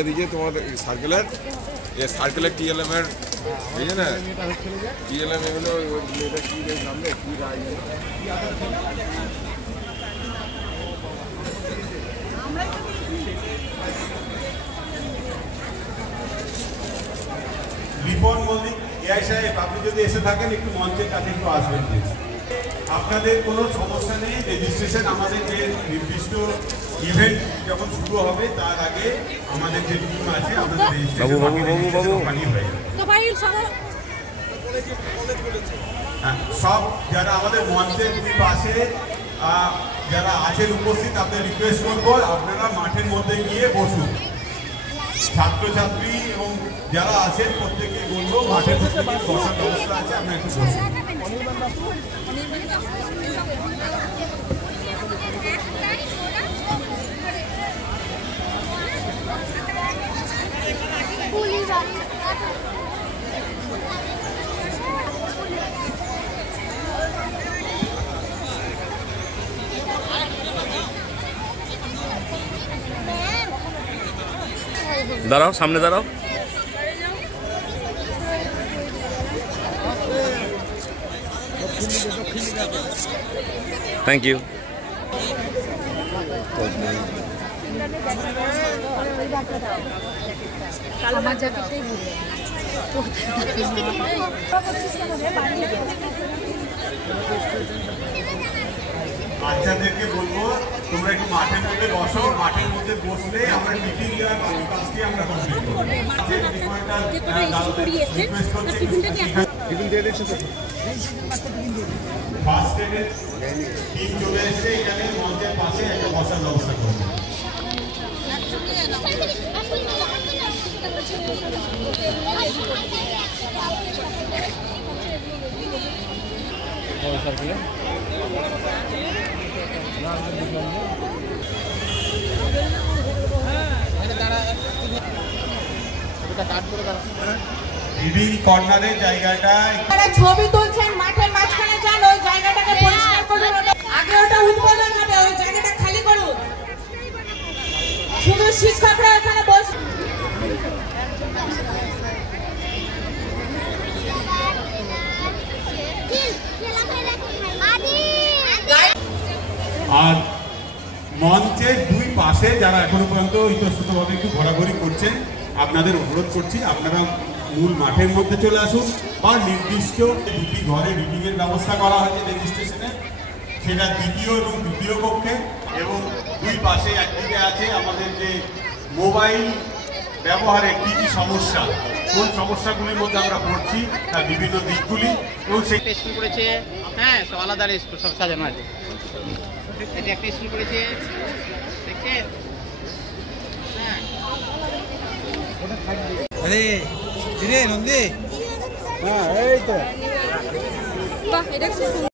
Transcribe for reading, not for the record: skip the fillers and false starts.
এদিকে তোমার সার্কেলের টিএলএম-এর এই যে না টিএলএম হলো এটা কি নামবে কি রায় রিপন মল্লিক এআই সাহেব, আপনি যদি এসে থাকেন একটু মঞ্চের কাছে একটু আসবেন প্লিজ। আপনাদের কোনো সমস্যা নেই, রেজিস্ট্রেশন আমাদের যে নির্দিষ্ট ইভেন্ট যখন শুরু হবে তার আগে আমাদের যে টিম আছে আমাদের সব যারা আমাদের মঞ্চের দুই পাশে যারা আছেন উপস্থিত, আপনাদের রিকোয়েস্ট করবো আপনারা মাঠের মধ্যে গিয়ে বসুন। ছাত্রছাত্রী এবং যারা আছেন প্রত্যেকে বলবো মাঠের মধ্যে বসার ব্যবস্থা আছে, আপনারা একটু বসুন। দাঁড়াও, সামনে দাঁড়াও। Thank you. বাচ্চাদেরকে বলবো তোমরা একটু মাঠের মধ্যে বসো, মাঠের মধ্যে বসলে আমরা মিটিং দেওয়ার কাজটি আমরা কমপ্লিট করবো। ফার্স্ট এডের টিম চলে এসছে, এখানে মঞ্চের পাশে একটা বসার ব্যবস্থা করবো। রিভিল কর্নারের জায়গাটায় ছবি তুলছেন, মাঠের মাঝখানে যান, ওই জায়গাটাকে পরিষ্কার করুন। আগে ওটা উদ্বোধন হবে, ওই জায়গাটা খালি করুন। শুধু শিক্ষকরা এখানে বসে। আর মঞ্চের দুই পাশে যারা এখনো পর্যন্ত ইতস্ততভাবে একটু ঘোরাঘুরি করছেন, আপনাদের অনুরোধ করছি আপনারা মূল মাঠের মধ্যে চলে আসুন, বা নির্দিষ্ট দুটি ঘরে মিটিংয়ের ব্যবস্থা করা হয়েছে রেজিস্ট্রেশনে, সেটা দ্বিতীয় এবং তৃতীয় কক্ষে। এবং দুই পাশে একদিকে আছে আমাদের যে মোবাইল ব্যবহারের কী কী সমস্যা, কোন সমস্যাগুলির মধ্যে আমরা পড়ছি তার বিভিন্ন দিকগুলি, এবং সেই স্কুল করেছে। হ্যাঁ, সব আলাদা স্কুল, সব সাজানো আছে। এটা একটা স্কুল করেছে, দেখছেন? নন্দী, হ্যাঁ এই তো।